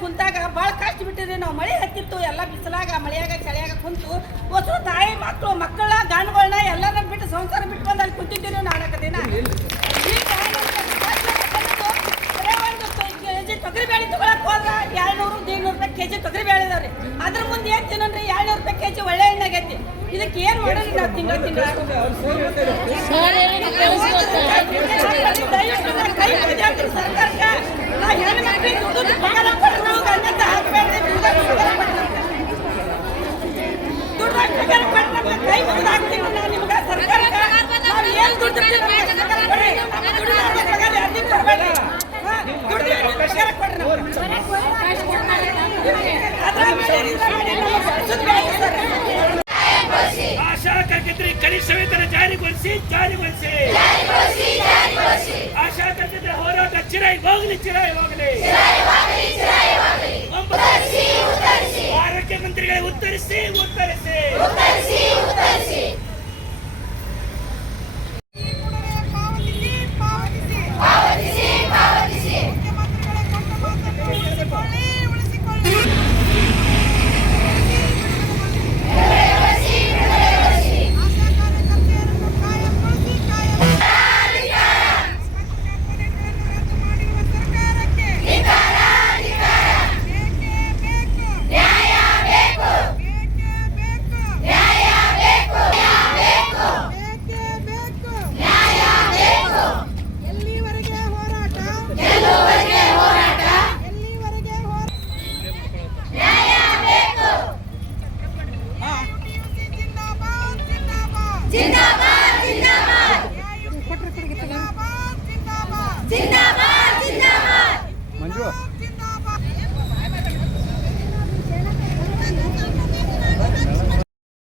ಕುಂತಾಗ ಭಾಳ ಕಷ್ಟ ಬಿಟ್ಟಿದ್ರಿ ನಾವು. ಮಳೆ ಹತ್ತಿತ್ತು, ಎಲ್ಲ ಬಿಸಿಲಾಗ ಮಳೆಯಾಗ ಚಳಿಯಾಗ ಕುಂತು ಹೊಸರು ತಾಯಿ ಮಕ್ಕಳ ಗಂಡುಗಳನ್ನ ಎಲ್ಲರ ಬಿಟ್ಟು ಸಂಸಾರ ಬಿಟ್ಟು ಬಂದು ಅಲ್ಲಿ ಕುಂತಿದ್ದೀವಿ ನಾಲ್ಕು ದಿನ. ಒಂದು ಕೆಜಿ ತೊಗರಿ ಬೇಳೆ ತಗೊಳಕ್ ಹೋದ್ರ 200-150 ರೂಪಾಯಿ ಕೆಜಿ ತೊಗರಿ ಬೇಳೆ ಇದಾವ್ರಿ. ಅದ್ರ ಮುಂದೆ ಏನ್ ತಿನ್ನೋನ್ರಿ 200 ರೂಪಾಯಿ ಕೆಜಿ ಒಳ್ಳೆ ಎಣ್ಣೆ ಆಗೈತಿ. ಇದಕ್ಕೆ ಏನ್ ಮಾಡೋರಿ ನಾವು ತಿಂಗಳ ಕೈ ಮುಗಿದ್ರಿ ಸರ್ಕಾರಕ್ಕೆ. ನಾವು ಹೆಣ್ಮಕ್ಳಿಗೆ ದುಡ್ಡು ಪಗಾರ ಕೊಡ್ರಿ, ನಾವು ಗಂಡಂತ ಹಾಕ್ಬೇಡ್ರಿ. ದುಡ್ಡು ಪಗಾರ ಕೊಡ್ರಿ, ಕೈ ಮುಗಿದು ಹಾಕ್ತೀವಿ ನಾವು ನಿಮ್ಗೆ ಸರ್ಕಾರಕ್ಕೆ. ನಾವು ಏನು ದುಡ್ಡು ಕೊಡ್ರಿ, ನಮ್ಮ ದುಡ್ಡು ಪಗಾರ ಯಾರಿಗೂ ಕೊಡ್ಬೇಡ್ರಿ. ದುಡ್ಡು ಪಗಾರ ಕೊಡ್ರಿ ನಾವು. ಆಶಾ ಕಾರ್ಯಕರ್ತರಿಗೆ ಕನಿಷ್ಠ ವೇತನ ಜಾರಿಗೊಳಿಸಿ. ಆಶಾ ಕಾರ್ಯಕರ್ತರ ಹೋರಾಟ ಚಿರಾಯಿ ಹೋಗಲಿ. ಆರೋಗ್ಯ ಮಂತ್ರಿಗಳೇ ಉತ್ತರಿಸಿ. ಮಂಜು